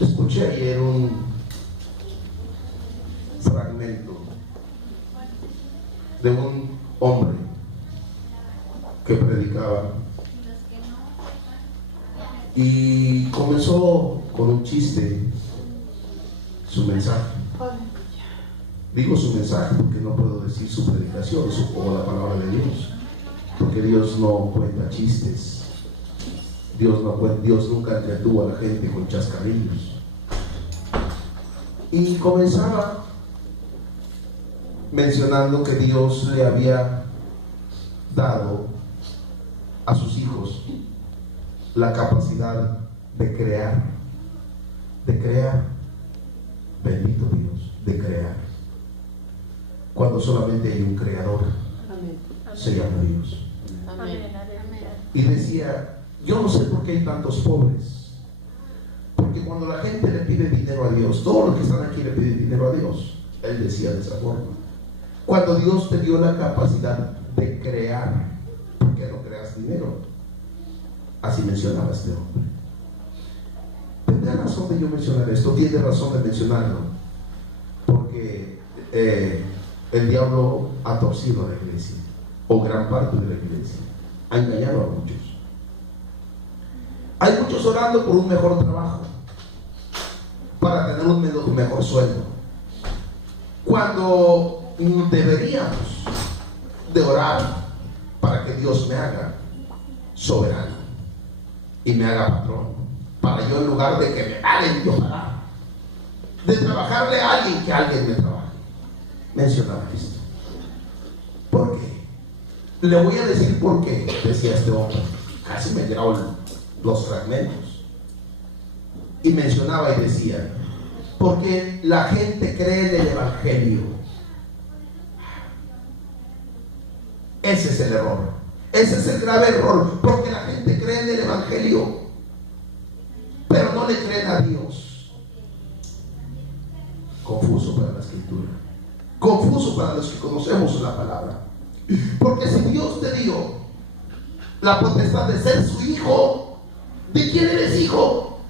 Escuché ayer un fragmento de un hombre que predicaba y comenzó con un chiste su mensaje. Digo su mensaje porque no puedo decir su predicación o la palabra de Dios, porque Dios no cuenta chistes. Dios nunca entretuvo a la gente con chascarrillos. Y comenzaba mencionando que Dios le había dado a sus hijos la capacidad de crear, bendito Dios, de crear, cuando solamente hay un creador. Amén. Se llama Dios. Amén. Y decía, yo no sé por qué hay tantos pobres, porque cuando la gente le pide dinero a Dios, todos los que están aquí le piden dinero a Dios. Él decía de esa forma, cuando Dios te dio la capacidad de crear, ¿por qué no creas dinero? Así mencionaba este hombre. ¿Tendrá razón de yo mencionar esto? Tiene razón de mencionarlo, porque el diablo ha torcido a la iglesia, o gran parte de la iglesia, ha engañado a muchos. Hay muchos orando por un mejor trabajo, para tener un mejor sueldo, cuando deberíamos de orar para que Dios me haga soberano y me haga patrón, para yo, en lugar de que me paguen, yo pagar, de trabajarle a alguien, que alguien me trabaje. Mencionaba esto. ¿Por qué? Le voy a decir por qué, decía este hombre. Casi me llenaron los fragmentos. Y mencionaba y decía, porque la gente cree en el evangelio. Ese es el error. Ese es el grave error, porque la gente cree en el evangelio, pero no le creen a Dios. Confuso para la escritura, confuso para los que conocemos la palabra. Porque si Dios te dio la potestad de ser su hijo, ¿de quién eres hijo?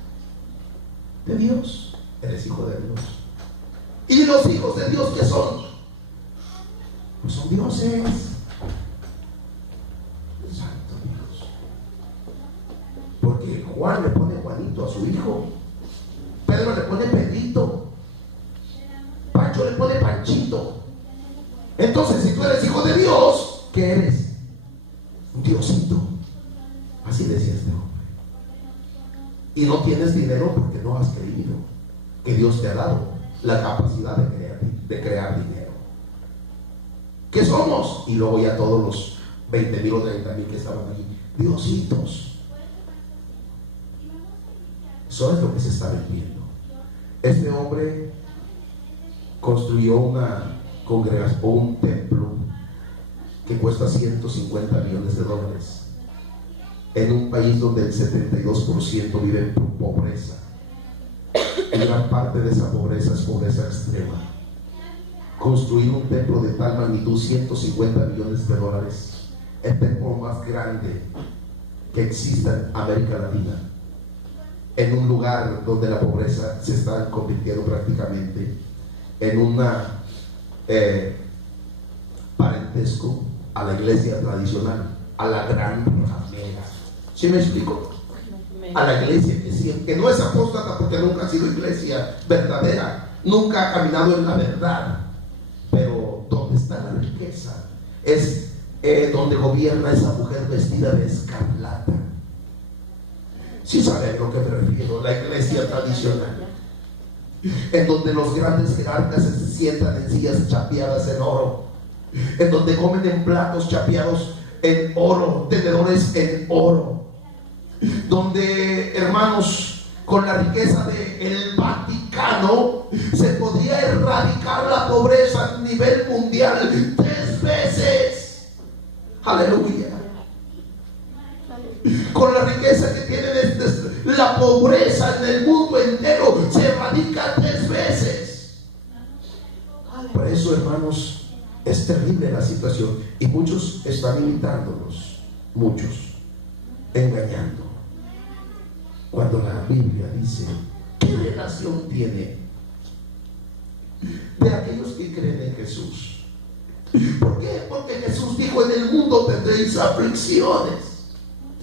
De Dios. Eres hijo de Dios. ¿Y los hijos de Dios qué son? Pues son dioses. Santo Dios. Porque Juan le pone Juanito a su hijo, Pedro le pone Pedrito, Pancho le pone Panchito. Entonces, si tú eres hijo de Dios, ¿qué eres? Un Diosito. Así decía este hombre. Y no tienes dinero porque no has creído que Dios te ha dado la capacidad de crear dinero. ¿Qué somos? Y luego ya todos los 20,000 o 30,000 que estaban allí, diositos. Eso es lo que se está vendiendo. Este hombre construyó una congregación, un templo que cuesta 150 millones de dólares en un país donde el 72% vive en pobreza. Y gran parte de esa pobreza es pobreza extrema. Construir un templo de tal magnitud, 150 millones de dólares, el templo más grande que exista en América Latina, en un lugar donde la pobreza se está convirtiendo prácticamente en una parentesco a la iglesia tradicional, a la gran ramera. ¿Sí me explico? A la iglesia que no es apóstata, porque nunca ha sido iglesia verdadera, nunca ha caminado en la verdad, pero donde está la riqueza es donde gobierna esa mujer vestida de escarlata. Si saben a lo que me refiero, la iglesia tradicional, en donde los grandes jerarcas se sientan en sillas chapeadas en oro, en donde comen en platos chapeados en oro, tenedores en oro, donde, hermanos, con la riqueza del Vaticano se podría erradicar la pobreza a nivel mundial 3 veces. Aleluya. Con la riqueza que tiene la pobreza en el mundo entero se erradica 3 veces. Por eso, hermanos, es terrible la situación y muchos están imitándolos, muchos engañando, cuando la Biblia dice que ¿qué relación tiene de aquellos que creen en Jesús? ¿Por qué? Porque Jesús dijo: en el mundo tendréis aflicciones.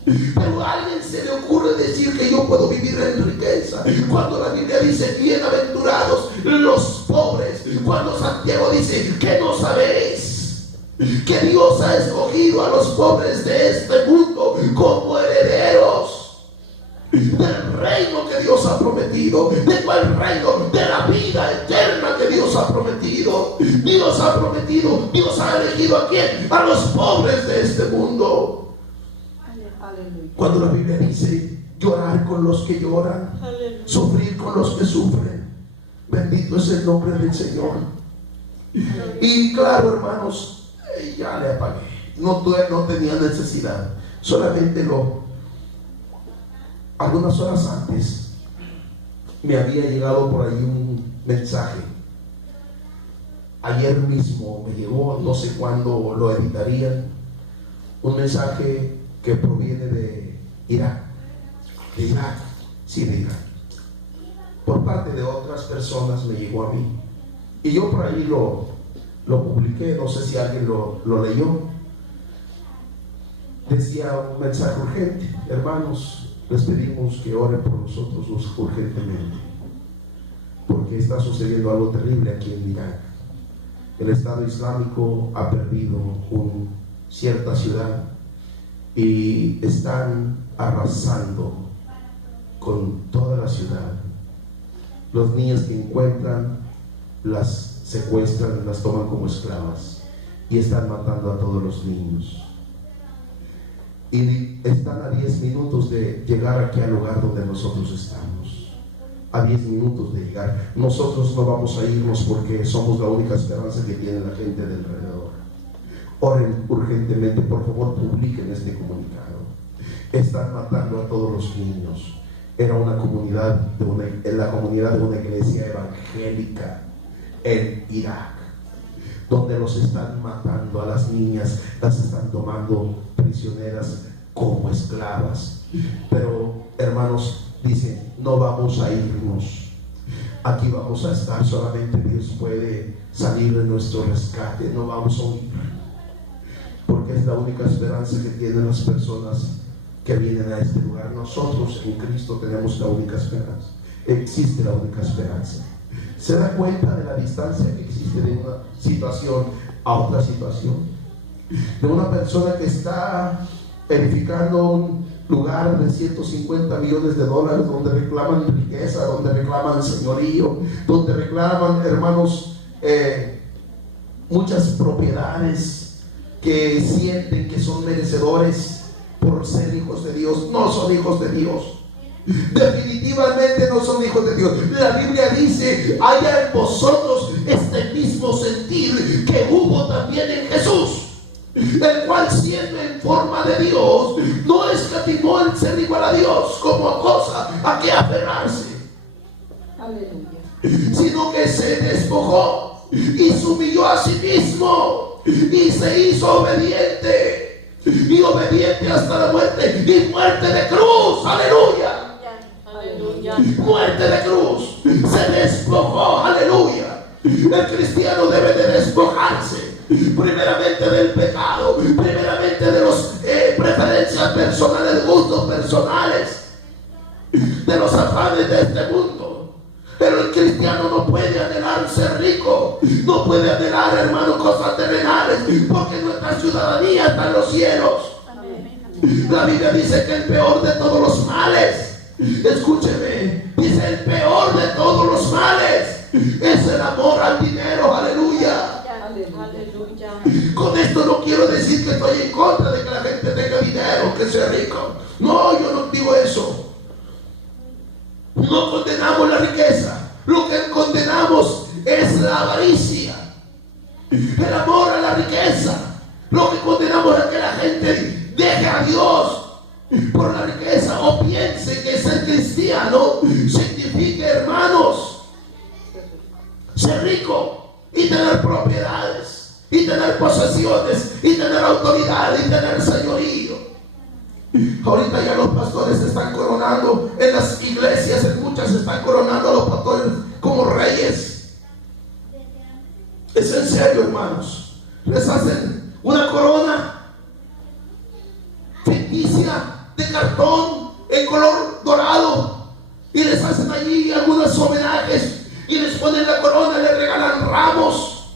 Pero a alguien se le ocurre decir que yo puedo vivir en riqueza, cuando la Biblia dice: bienaventurados los pobres. Cuando Santiago dice: que no sabéis que Dios ha escogido a los pobres de este mundo como herederos del reino que Dios ha prometido. ¿De cuál reino? De la vida eterna que Dios ha prometido. Dios ha prometido, Dios ha elegido ¿a quién? A los pobres de este mundo. Cuando la Biblia dice: llorar con los que lloran, sufrir con los que sufren. Bendito es el nombre del Señor. Y claro, hermanos, ya le apagué. No tenía necesidad. Solamente algunas horas antes me había llegado por ahí un mensaje. Ayer mismo me llegó, no sé cuándo lo editarían, un mensaje que proviene de Irak. De Irak, sí, de Irak. Por parte de otras personas me llegó a mí. Y yo por ahí lo publiqué, no sé si alguien lo leyó. Decía un mensaje urgente: hermanos, les pedimos que oren por nosotros urgentemente, porque está sucediendo algo terrible aquí en Irak. El Estado Islámico ha perdido cierta ciudad y están arrasando con toda la ciudad. Los niños que encuentran las secuestran, las toman como esclavas y están matando a todos los niños. Y están a 10 minutos de llegar aquí al lugar donde nosotros estamos. A 10 minutos de llegar. Nosotros no vamos a irnos porque somos la única esperanza que tiene la gente de alrededor. Oren urgentemente, por favor, publiquen este comunicado. Están matando a todos los niños. Era una comunidad la comunidad de una iglesia evangélica en Irak, donde los están matando a las niñas, las están tomando prisioneras como esclavas. Pero hermanos, dicen: no vamos a irnos, aquí vamos a estar, solamente Dios puede salir de nuestro rescate, no vamos a huir, porque es la única esperanza que tienen las personas que vienen a este lugar. Nosotros en Cristo tenemos la única esperanza, existe la única esperanza. ¿Se da cuenta de la distancia que existe de una situación a otra situación? De una persona que está edificando un lugar de 150 millones de dólares, donde reclaman riqueza, donde reclaman señorío, donde reclaman, hermanos, muchas propiedades, que sienten que son merecedores por ser hijos de Dios. No son hijos de Dios. Definitivamente no son hijos de Dios. La Biblia dice: haya en vosotros este mismo sentir que hubo también en Jesús, el cual, siendo en forma de Dios, no escatimó en ser igual a Dios como a cosa a que aferrarse. Aleluya. Sino que se despojó y se humilló a sí mismo y se hizo obediente, y obediente hasta la muerte, y muerte de cruz. Aleluya. Aleluya. Muerte de cruz. Se despojó. Aleluya. El cristiano debe de despojarse primeramente del pecado, primeramente de las preferencias personales, gustos personales, de los afanes de este mundo. Pero el cristiano no puede anhelar ser rico, no puede anhelar, hermano, cosas terrenales, porque nuestra ciudadanía está en los cielos. La Biblia dice que el peor de todos los males, escúcheme, dice: el peor de todos los males es el amor al dinero. Aleluya. Aleluya. Con esto no quiero decir que estoy en contra de que la gente tenga dinero, que sea rico. No, yo no digo eso. No condenamos la riqueza. Lo que condenamos es la avaricia, el amor a la riqueza. Lo que condenamos es que la gente deje a Dios por la riqueza, o piense que ser cristiano significa, hermanos, ser rico y tener propiedades y tener posesiones y tener autoridad y tener señorío. Ahorita ya los pastores se están coronando en las iglesias, en muchas les están coronando a los pastores como reyes. Es en serio, hermanos. Les hacen una corona ficticia de cartón en color dorado y les hacen allí algunos homenajes y les ponen la corona, les regalan ramos.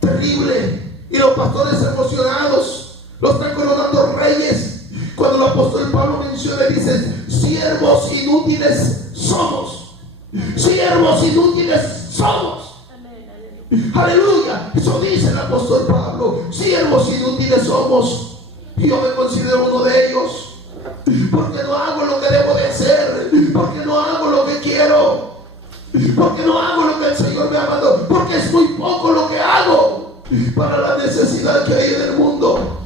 Terrible. Y los pastores emocionados los están coronando reyes. Cuando el apóstol Pablo menciona, dice: siervos inútiles somos. Siervos inútiles somos. Aleluya. Eso dice el apóstol Pablo. Siervos inútiles somos. Y yo me considero uno de ellos, porque no hago lo que debo de hacer, porque no hago lo que quiero, porque no hago lo que el Señor me ha mandado, porque es muy poco lo que hago para la necesidad que hay en el mundo.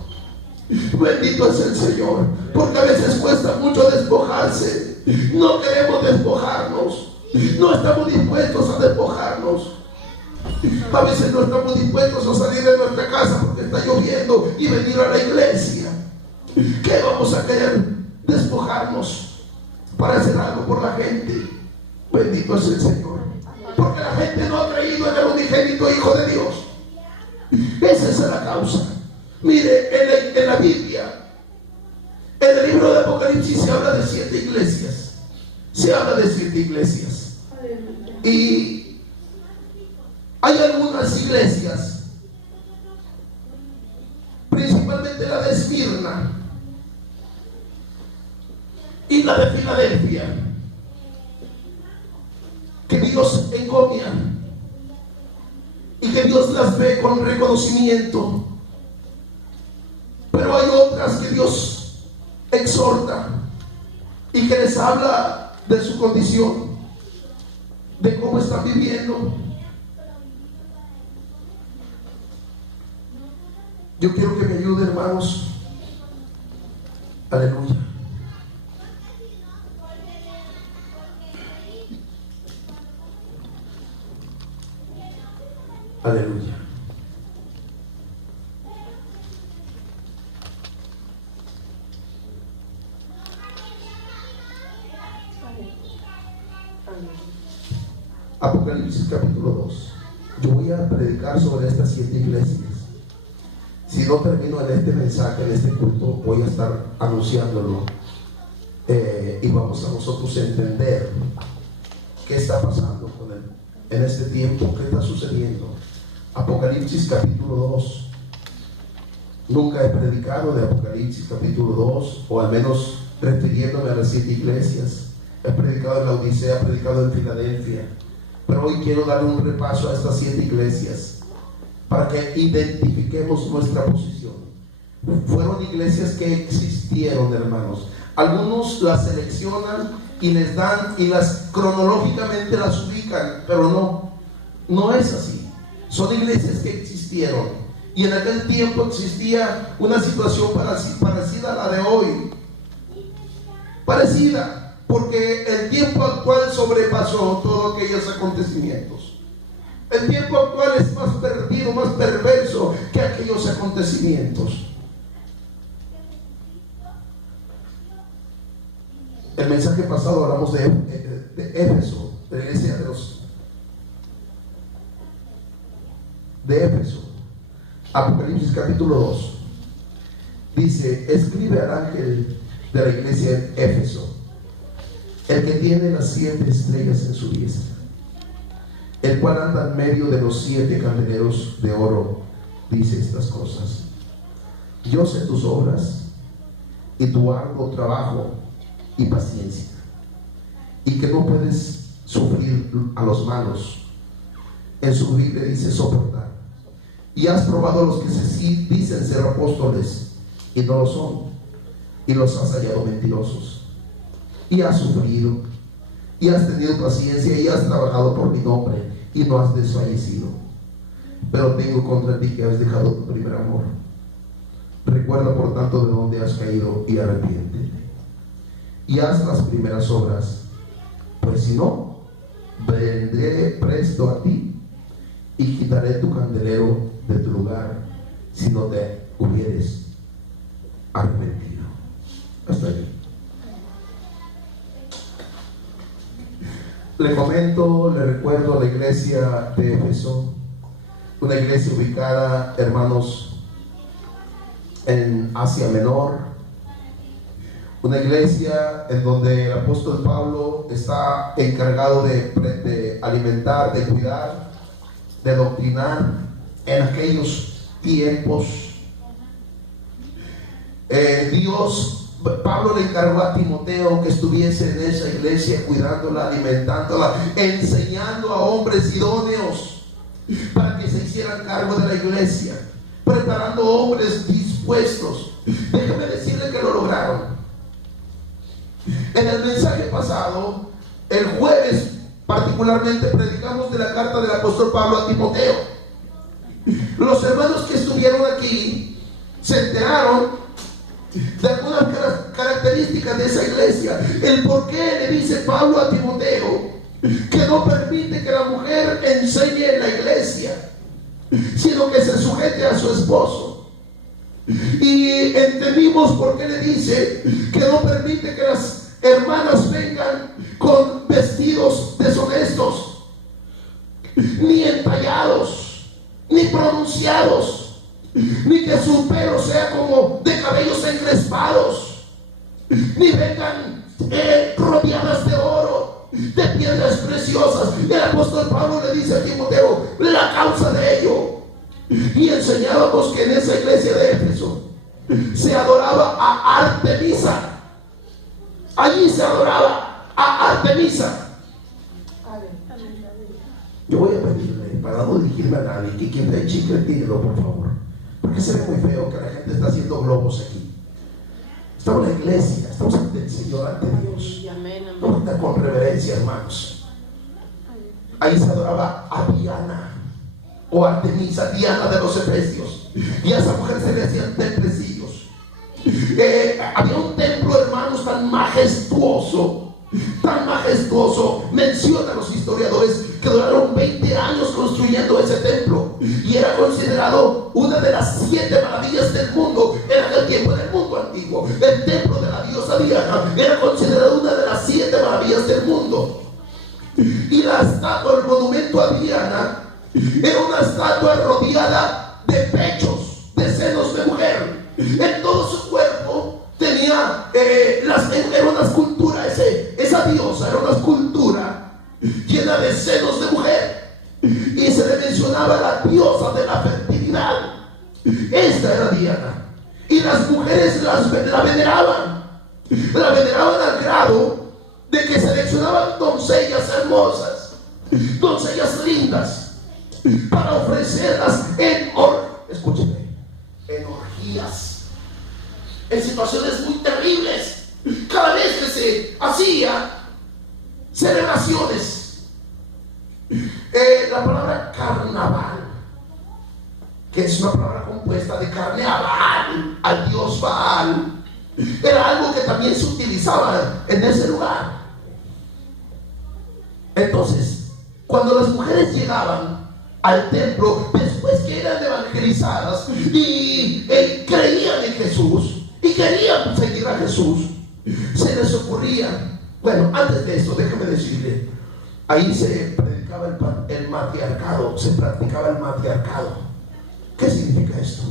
Bendito es el Señor, porque a veces cuesta mucho despojarse. No queremos despojarnos, no estamos dispuestos a despojarnos. A veces no estamos dispuestos a salir de nuestra casa porque está lloviendo y venir a la iglesia. ¿Qué vamos a querer despojarnos para hacer algo por la gente? Bendito es el Señor, porque la gente no ha creído en el unigénito Hijo de Dios. Esa es la causa. Mire, en la Biblia, en el libro de Apocalipsis se habla de 7 iglesias. Se habla de 7 iglesias. Y hay algunas iglesias, principalmente la de Esmirna y la de Filadelfia, que Dios encomia y que Dios las ve con reconocimiento. Pero hay otras que Dios exhorta y que les habla de su condición, de cómo están viviendo. Yo quiero que me ayude, hermanos. Aleluya. Aleluya. Apocalipsis capítulo 2. Yo voy a predicar sobre estas 7 iglesias. Si no termino en este mensaje, en este culto, voy a estar anunciándolo. Y vamos a nosotros a entender qué está pasando con él en este tiempo, qué está sucediendo. Apocalipsis capítulo 2. Nunca he predicado de Apocalipsis capítulo 2, o al menos refiriéndome a las 7 iglesias. He predicado en la Odisea, he predicado en Filadelfia, pero hoy quiero darle un repaso a estas 7 iglesias para que identifiquemos nuestra posición. Fueron iglesias que existieron, hermanos. Algunos las seleccionan y les dan y las cronológicamente las ubican, pero no es así. Son iglesias que existieron y en aquel tiempo existía una situación parecida a la de hoy. Parecida, porque el tiempo actual sobrepasó todos aquellos acontecimientos. El tiempo actual es más perdido, más perverso que aquellos acontecimientos. El mensaje pasado hablamos de Éfeso, de la iglesia de Éfeso. Apocalipsis capítulo 2 dice: escribe al ángel de la iglesia de Éfeso, el que tiene las 7 estrellas en su diestra, el cual anda en medio de los 7 candeleros de oro, dice estas cosas: yo sé tus obras y tu arduo trabajo y paciencia, y que no puedes sufrir a los malos. En su Biblia dice soportar. Y has probado a los que dicen ser apóstoles y no lo son, y los has hallado mentirosos. Y has sufrido, y has tenido paciencia, y has trabajado por mi nombre, y no has desfallecido. Pero tengo contra ti que has dejado tu primer amor. Recuerda por tanto de dónde has caído y arrepiéntete. Y haz las primeras obras, pues si no, vendré presto a ti y quitaré tu candelero de tu lugar si no te hubieres arrepentido. Hasta ahí. Le comento, le recuerdo la iglesia de Éfeso, una iglesia ubicada, hermanos, en Asia Menor, una iglesia en donde el apóstol Pablo está encargado de alimentar, de cuidar, de doctrinar en aquellos tiempos. Pablo le encargó a Timoteo que estuviese en esa iglesia cuidándola, alimentándola, enseñando a hombres idóneos para que se hicieran cargo de la iglesia, preparando hombres dispuestos. Déjeme decirle que lo lograron. En el mensaje pasado, el jueves particularmente, predicamos de la carta del apóstol Pablo a Timoteo. Los hermanos que estuvieron aquí se enteraron de algunas características de esa iglesia, el por qué le dice Pablo a Timoteo que no permite que la mujer enseñe en la iglesia, sino que se sujete a su esposo. Y entendimos por qué le dice que no permite que las hermanas vengan con vestidos deshonestos, ni entallados, ni pronunciados, ni que su pelo sea como de cabellos encrespados, ni vengan rodeadas de oro, de piedras preciosas. El apóstol Pablo le dice a Timoteo la causa de ello. Y enseñábamos que en esa iglesia de Éfeso se adoraba a Artemisa. Allí se adoraba a Artemisa. Yo voy a pedirle, para no dirigirme a nadie, que quien trae chicle, tírelo por favor, porque se ve muy feo que la gente está haciendo globos aquí. Estamos en la iglesia, estamos ante el Señor, ante Dios. Vamos a estar con reverencia, hermanos. Ahí se adoraba a Diana o Artemisa, Diana de los Efesios, y a esa mujer se le hacían templecillos. Había un templo, hermanos, tan majestuoso, mencionan los historiadores que duraron 20 años construyendo ese templo, y era considerado una de las 7 maravillas del mundo en aquel tiempo, en el mundo antiguo. El templo de la diosa Diana era considerado una de las 7 maravillas del mundo, y la estatua, el monumento a Diana, era una estatua rodeada de pechos, de senos de mujer. En todo su cuerpo tenía, era una escultura, esa diosa era una escultura llena de senos de mujer, y se le mencionaba la diosa de la fertilidad. Esta era Diana, y las mujeres la veneraban al grado de que seleccionaban doncellas hermosas, doncellas lindas, para ofrecerlas escúcheme, en orgías, en situaciones muy terribles. Cada vez que se hacía celebraciones, la palabra carnaval, que es una palabra compuesta de carne a Baal, al dios Baal, era algo que también se utilizaba en ese lugar. Entonces, cuando las mujeres llegaban al templo, después que eran evangelizadas y creían en Jesús y querían seguir a Jesús, se les ocurría, bueno, antes de eso, déjeme decirle, ahí se predicaba el matriarcado, se practicaba el matriarcado. ¿Qué significa esto?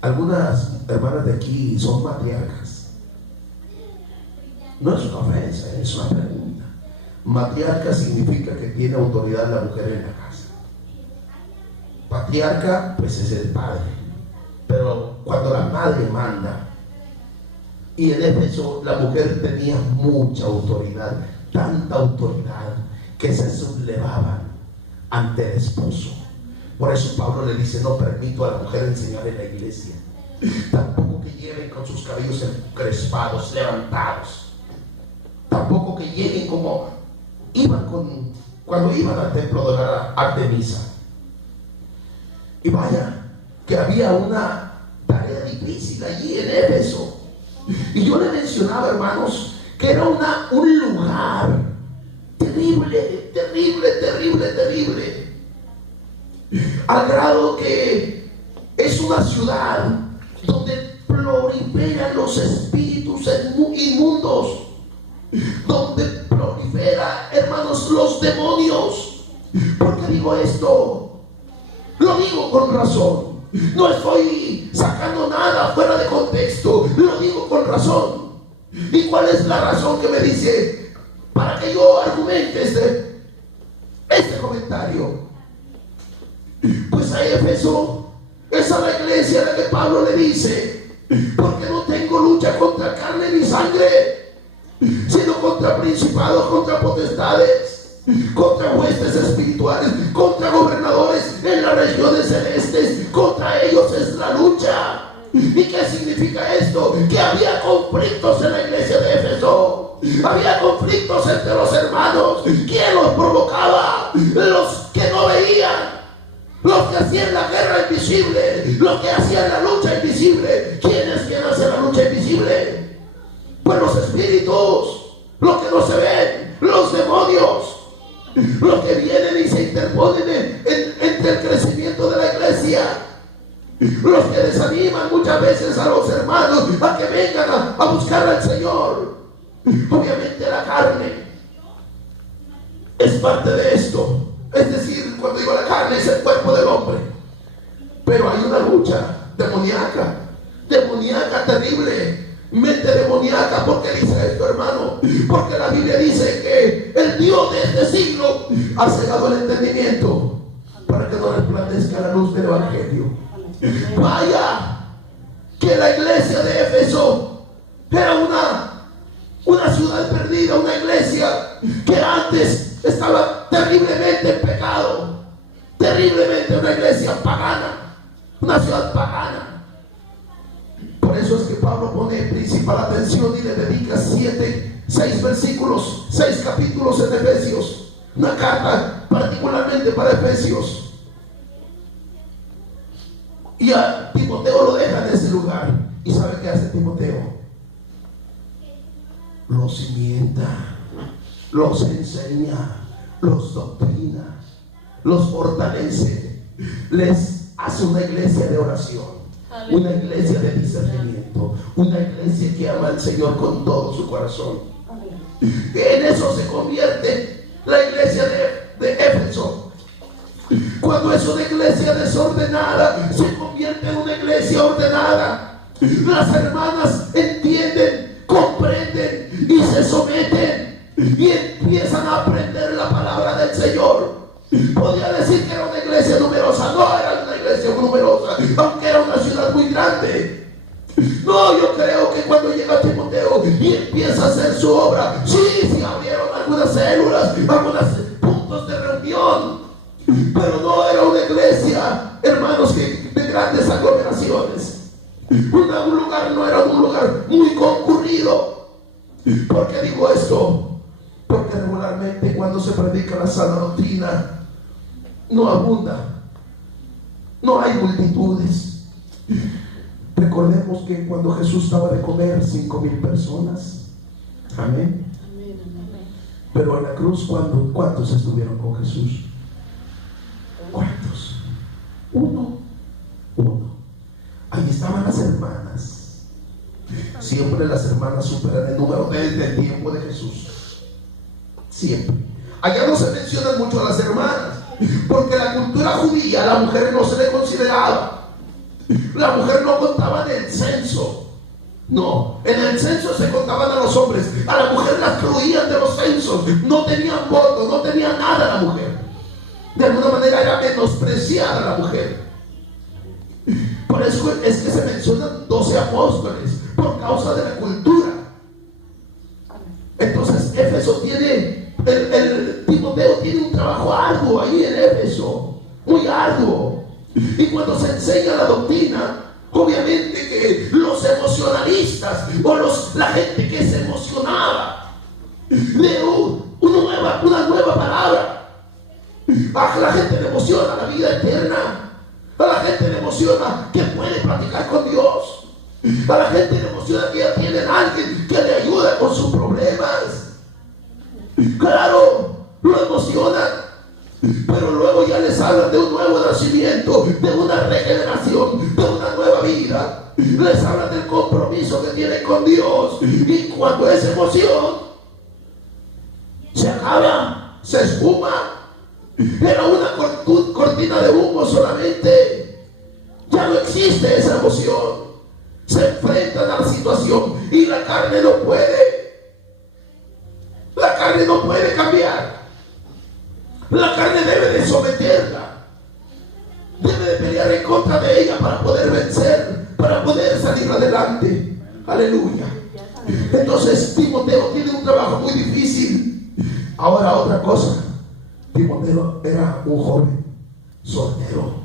Algunas hermanas de aquí son matriarcas. No es una ofensa, es una pregunta. Matriarca significa que tiene autoridad la mujer en la casa. Patriarca, pues es el padre. Pero cuando la madre manda, y en Éfeso la mujer tenía mucha autoridad, tanta autoridad que se sublevaban ante el esposo. Por eso Pablo le dice: no permito a la mujer enseñar en la iglesia, tampoco que lleven con sus cabellos encrespados, levantados, tampoco que lleguen como iban cuando iban al templo de la Artemisa. Y vaya que había una tarea difícil allí en Éfeso. Y yo le mencionaba, hermanos, que era un lugar terrible, al grado que es una ciudad donde proliferan los espíritus inmundos, donde prolifera, hermanos, los demonios. ¿Por qué digo esto? Lo digo con razón. No estoy sacando nada fuera de contexto. Lo digo con razón. ¿Y cuál es la razón que me dice para que yo argumente este comentario? Pues a Éfeso, es a la iglesia a la que Pablo le dice: porque no tengo lucha contra carne ni sangre, sino contra principados, contra potestades, contra huestes espirituales, contra gobernadores en las regiones celestes. Contra ellos es la lucha. ¿Y qué significa esto? Que había conflictos en la iglesia de Éfeso. Había conflictos entre los hermanos. ¿Quién los provocaba? Los que no veían, los que hacían la guerra invisible, los que hacían la lucha invisible. ¿Quién es quien hace la lucha invisible? Pues los espíritus, los que no se ven, los demonios, los que vienen y se interponen entre el crecimiento de la iglesia, los que desaniman muchas veces a los hermanos a que vengan a buscar al Señor. Obviamente la carne es parte de esto. Es decir, cuando digo la carne, es el cuerpo del hombre. Pero hay una lucha demoníaca terrible, mente demoníaca. ¿Por qué dice esto, hermano? Porque la Biblia dice que el Dios de este siglo ha cegado el entendimiento para que no resplandezca la luz del Evangelio. Vaya, que la iglesia de Éfeso era una ciudad perdida, una iglesia que antes estaba terriblemente en pecado, terriblemente, una iglesia pagana, una ciudad pagana. Por eso es que Pablo pone principal atención y le dedica 6 versículos, 6 capítulos en Efesios, una carta particularmente para Efesios. Y a Timoteo lo deja en ese lugar. ¿Y sabe qué hace Timoteo? Los cimienta, los enseña, los doctrina, los fortalece, les hace una iglesia de oración, una iglesia de discernimiento, una iglesia que ama al Señor con todo su corazón. En eso se convierte la iglesia de Éfeso. Cuando es una iglesia desordenada, se convierte en una iglesia ordenada. Las hermanas entienden, comprenden y se someten y empiezan a aprender la palabra del Señor. Podría decir que era una iglesia numerosa. No era una iglesia numerosa, aunque era una ciudad muy grande. No, yo creo que cuando llega Timoteo y empieza a hacer su obra, sí abrieron algunas células, algunos puntos de reunión, pero no era una iglesia, hermanos, de grandes aglomeraciones. Un lugar no era un lugar muy concurrido. ¿Por qué digo esto? Porque regularmente cuando se predica la sana doctrina no abunda, no hay multitudes. Recordemos que cuando Jesús daba de comer 5,000 personas, amén. Pero en la cruz, ¿cuántos estuvieron con Jesús? ¿Cuántos? Uno. Ahí estaban las hermanas. Siempre las hermanas superan el número desde el tiempo de Jesús. Siempre. Allá no se mencionan mucho a las hermanas, porque en la cultura judía a la mujer no se le consideraba. La mujer no contaba en el censo. No, en el censo se contaban a los hombres. A la mujer la excluían de los censos. No tenían voto, no tenía nada la mujer. De alguna manera era menospreciada la mujer. Por eso es que se mencionan 12 apóstoles, por causa de la cultura. Entonces Éfeso tiene, Timoteo tiene un trabajo arduo ahí en Éfeso, muy arduo. Y cuando se enseña la doctrina, obviamente que los emocionalistas o la gente que se emocionaba de una nueva palabra. A la gente le emociona la vida eterna. A la gente le emociona que puede platicar con Dios. A la gente le emociona que ya tienen a alguien que le ayuda con sus problemas. Claro, lo emocionan. Pero ya les hablan de un nuevo nacimiento, de una regeneración, de una nueva vida. Les habla del compromiso que tienen con Dios. Y cuando esa emoción se acaba, se espuma, era una cortina de humo solamente. Ya no existe esa emoción. Se enfrentan a la situación y la carne no puede. La carne no puede cambiar. La carne debe de someterla. Debe de pelear en contra de ella para poder vencer, para poder salir adelante. Aleluya. Entonces Timoteo tiene un trabajo muy difícil. Ahora otra cosa. Timoteo era un joven soltero.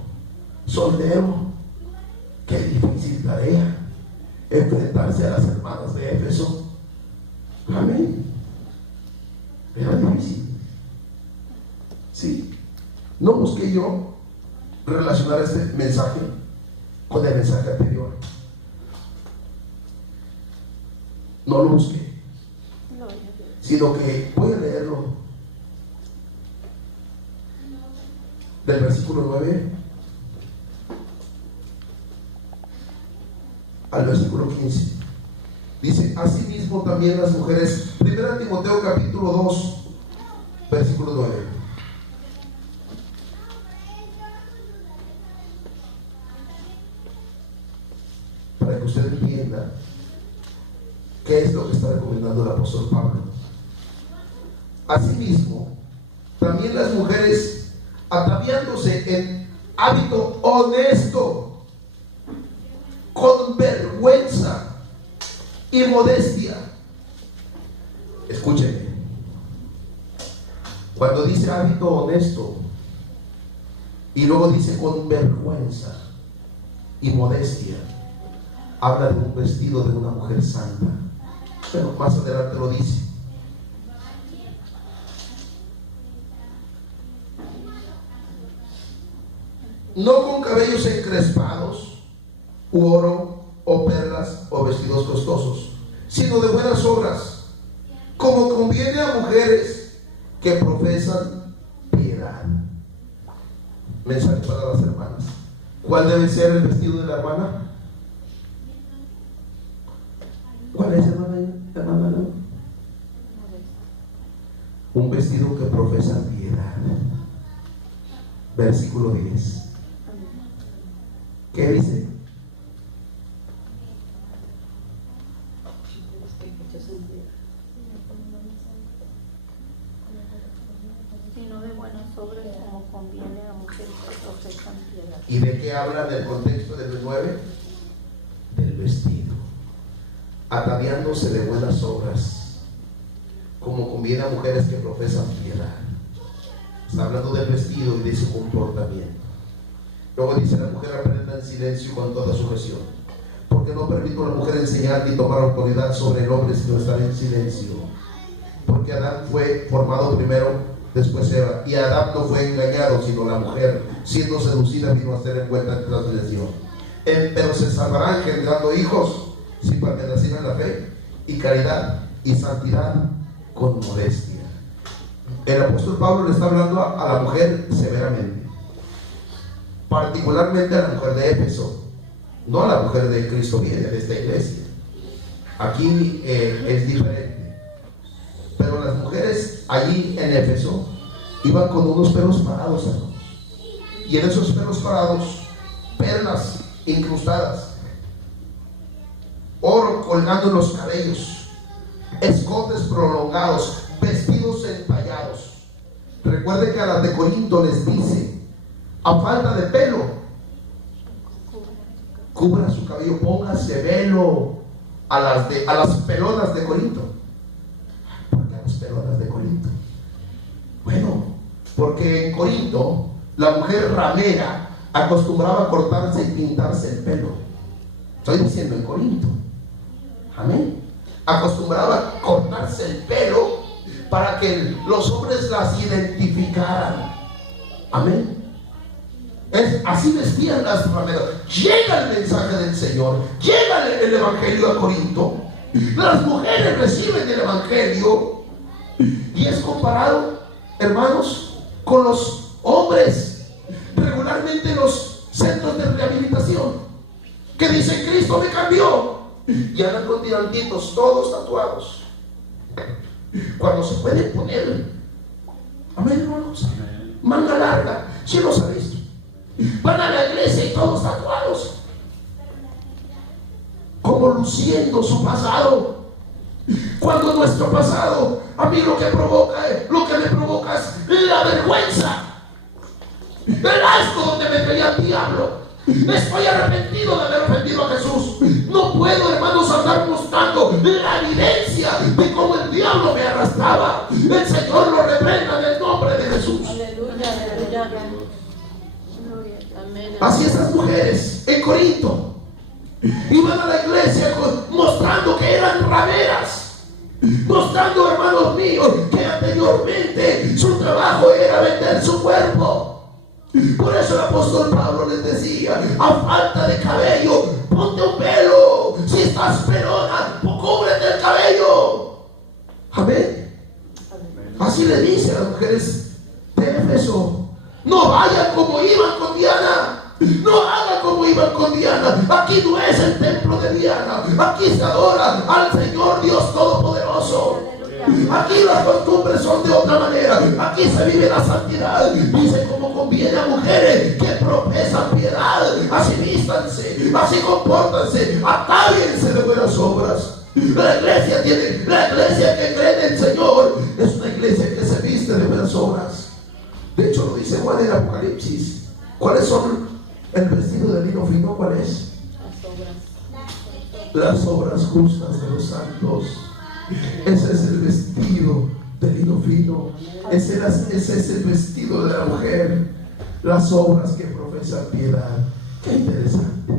Qué difícil tarea enfrentarse a las hermanas de Éfeso. Amén. Era difícil. Sí. No busqué yo relacionar este mensaje con el mensaje anterior. No lo busqué, sino que voy a leerlo del versículo 9 al versículo 15. Dice: asimismo también las mujeres. 1 Timoteo capítulo 2 versículo 9. Para que usted entienda qué es lo que está recomendando el apóstol Pablo. Asimismo también las mujeres, ataviándose en hábito honesto, con vergüenza y modestia. Escúcheme. Cuando dice hábito honesto y luego dice con vergüenza y modestia, habla de un vestido de una mujer santa. Pero más adelante lo dice. No con cabellos encrespados, u oro, o perlas, o vestidos costosos, sino de buenas obras, como conviene a mujeres que profesan piedad. Mensaje para las hermanas. ¿Cuál debe ser el vestido de la hermana? ¿Cuál es, hermana? Un vestido que profesa piedad. Versículo 10. ¿Qué dice? Sino de buenas obras, como conviene a mujeres que profesan piedad. ¿Y de qué habla en el contexto del 9? Del vestido. Ataviándose de buenas obras, como conviene a mujeres que profesan piedad. Está hablando del vestido y de su comportamiento. Luego dice: la mujer aprenda en silencio con toda sujeción, porque no permito a la mujer enseñar ni tomar autoridad sobre el hombre, sino estar en silencio. Porque Adán fue formado primero, después Eva, y Adán no fue engañado, sino la mujer, siendo seducida, vino a ser envuelta en transgresión. Pero se salvará engendrando hijos, si permanecen en la fe y caridad y santidad con modestia. El apóstol Pablo le está hablando a la mujer severamente, particularmente a la mujer de Éfeso, no a la mujer de Cristo viene de esta iglesia. Aquí es diferente. Pero las mujeres allí en Éfeso iban con unos pelos parados, hermanos, y en esos pelos parados, perlas incrustadas, oro colgando en los cabellos, escotes prolongados, vestidos entallados. Recuerde que a las de Corinto les dice: a falta de pelo, cubra su cabello, póngase velo. A las pelonas de Corinto. ¿Por qué a las pelonas de Corinto? Bueno, porque en Corinto la mujer ramera acostumbraba a cortarse y pintarse el pelo. Estoy diciendo en Corinto. Amén. Acostumbraba a cortarse el pelo para que los hombres las identificaran. Amén. Así vestían las rameras. Llega el mensaje del Señor, llega el evangelio a Corinto, las mujeres reciben el evangelio y es comparado, hermanos, con los hombres regularmente en los centros de rehabilitación. que dicen Cristo me cambió y andan con tirantitos todos tatuados, cuando se pueden poner, amén, hermanos, manga larga. Si los ha visto, van a la iglesia y todos tatuados, como luciendo su pasado, cuando nuestro pasado, a mí lo que me provoca es la vergüenza, el asco donde me creía el diablo. Estoy arrepentido de haber ofendido a Jesús. No puedo, hermanos, andar mostrando la evidencia de cómo el diablo me arrastraba. El Señor lo reprenda en el nombre de Jesús. Aleluya, aleluya. Así estas mujeres en Corinto iban a la iglesia mostrando que eran rameras, mostrando, hermanos míos, que anteriormente su trabajo era vender su cuerpo. Por eso el apóstol Pablo les decía: a falta de cabello, ponte un velo. Si estás pelona, cúbrete el cabello. Amén. Así le dice a las mujeres de Éfeso: no vayan como iban con Diana. No hagan como iban con Diana. Aquí no es el templo de Diana. Aquí se adora al Señor Dios Todopoderoso. Aquí las costumbres son de otra manera. Aquí se vive la santidad. Dice: como conviene a mujeres que profesan piedad, así vístanse, así compórtanse, atáviense de buenas obras. La iglesia que cree en el Señor es una iglesia que se viste de buenas obras. De hecho, lo dice Juan en Apocalipsis. ¿Cuáles son el vestido de lino fino? ¿Cuál es? Las obras justas de los santos. Ese es el vestido de lino fino. Ese es el vestido de la mujer. Las obras que profesan piedad. Qué interesante.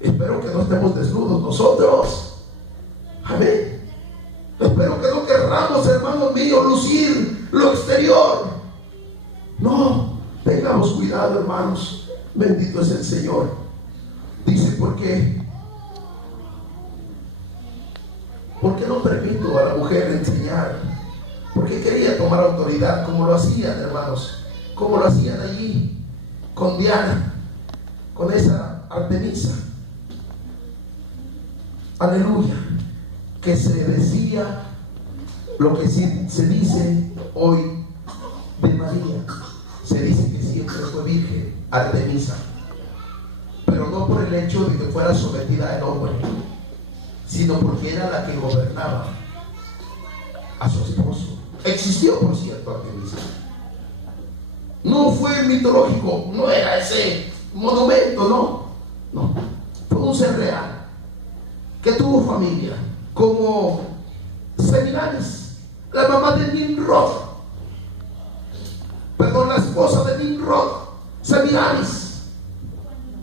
Espero que no estemos desnudos nosotros. Amén. Espero que no querramos, hermanos míos, lucir lo exterior. No, tengamos cuidado, hermanos. Bendito es el Señor. Dice: ¿por qué? ¿Por qué no permito a la mujer enseñar? Porque quería tomar autoridad, como lo hacían, hermanos, como lo hacían allí con Diana, con esa Artemisa. Aleluya. Que se decía lo que se dice hoy de María. Se dice que siempre fue virgen, Artemisa, pero no por el hecho de que fuera sometida al hombre, sino porque era la que gobernaba a su esposo. Existió, por cierto, Artemisa. No fue mitológico, no era ese monumento, no. Fue un ser real que tuvo familia, como Semiramis, la mamá de Nimrod. Perdón, la esposa de Nimrod, Semiramis,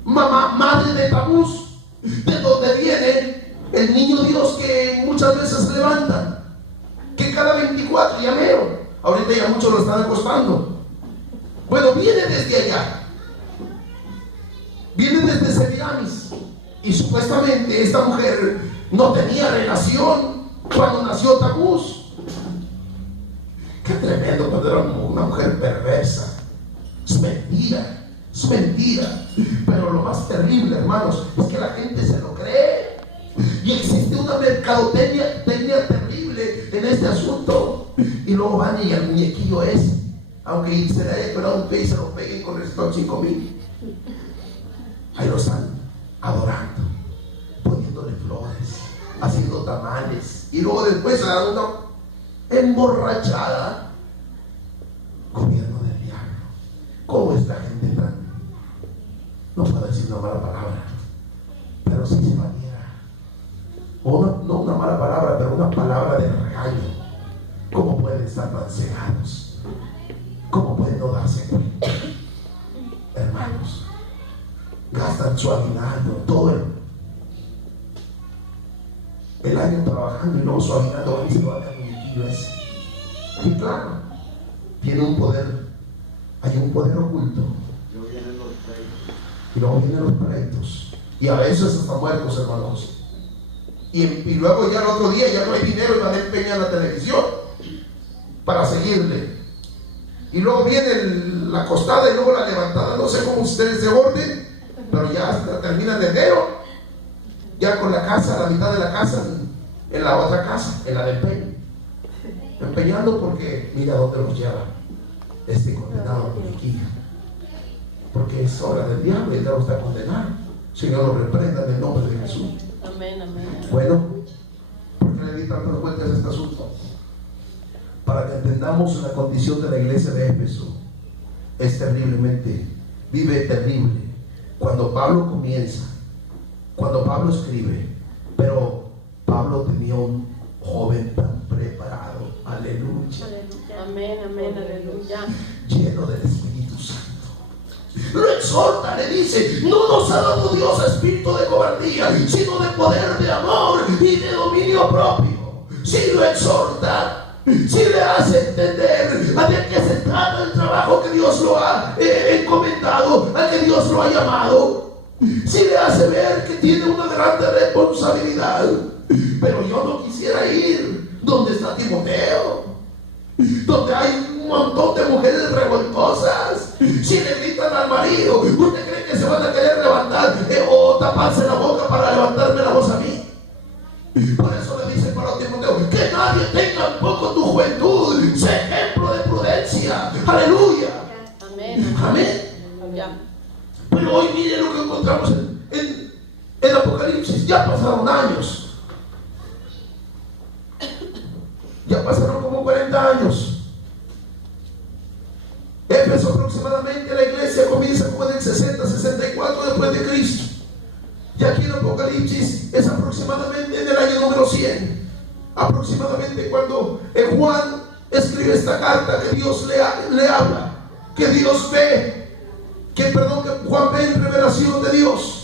madre de Tamuz, de donde viene el niño Dios que muchas veces levantan, que cada 24 ya mero, ahorita ya muchos lo están acostando. Bueno, viene desde allá, viene desde Semiramis, y supuestamente esta mujer no tenía relación cuando nació Tamuz. Qué tremendo cuando era una mujer perversa. Es mentira, es mentira. Pero lo más terrible, hermanos, es que la gente se lo cree. Y existe una mercadotecnia terrible en este asunto. Y luego van y el muñequillo ese, aunque se le haya quedado un pie y se lo peguen con el stock 5,000. Ahí lo están adorando, poniéndole flores, haciendo tamales. Y luego después se dan una emborrachada. Gobierno del diablo. ¿Cómo es la gente tan? No puedo decir una mala palabra, pero si se valiera, no una mala palabra, pero una palabra de regaño. ¿Cómo pueden estar tan cegados? ¿Cómo pueden no darse cuenta? Hermanos, gastan su aguinaldo todo el año trabajando, y luego su aguinaldo van y se lo dan al muñequillo ese. Y claro, tiene un poder, hay un poder oculto. Y luego vienen los pleitos, y a veces hasta muertos, hermanos. Y luego ya el otro día ya no hay dinero y van a empeñar la televisión para seguirle. Y luego viene la acostada y luego la levantada. No sé cómo ustedes se orden, pero ya hasta terminan de enero ya con la casa, la mitad de la casa en la otra casa, en la de empeño. Empeñando porque mira dónde los lleva este condenado muñequillo. Porque es obra del diablo y el diablo está condenado. Señor, lo reprenda en el nombre de Jesús. Amén, amén. Bueno, ¿por qué le di tantas vueltas a este asunto? Para que entendamos la condición de la iglesia de Éfeso. Es terriblemente, vive terrible. Cuando Pablo comienza, cuando Pablo escribe, pero Pablo tenía un joven tan preparado, aleluya, amén, amén, aleluya, lleno del Espíritu Santo. Lo exhorta, le dice: no nos ha dado Dios espíritu de cobardía, sino de poder, de amor y de dominio propio. Si lo exhorta, si le hace entender a de qué se trata el trabajo que Dios lo ha encomendado, a que Dios lo ha llamado, si le hace ver que tiene una grande responsabilidad. Pero yo no quisiera ir donde está Timoteo, donde hay un montón de mujeres revoltosas. Si le gritan al marido, ¿usted cree que se van a querer levantar o taparse la boca para levantarme la voz a mí? Por eso le dice para Timoteo: que nadie tenga un poco tu juventud, sé ejemplo de prudencia. Aleluya. Amén, amén. Pero hoy mire lo que encontramos en Apocalipsis. Ya pasaron años. Ya pasaron como 40 años. Éfeso, aproximadamente, la iglesia comienza como en el 60, 64 después de Cristo. Y aquí en Apocalipsis es aproximadamente en el año número 100. Aproximadamente cuando Juan escribe esta carta, que Dios le habla, que Dios ve, que Juan ve en revelación de Dios.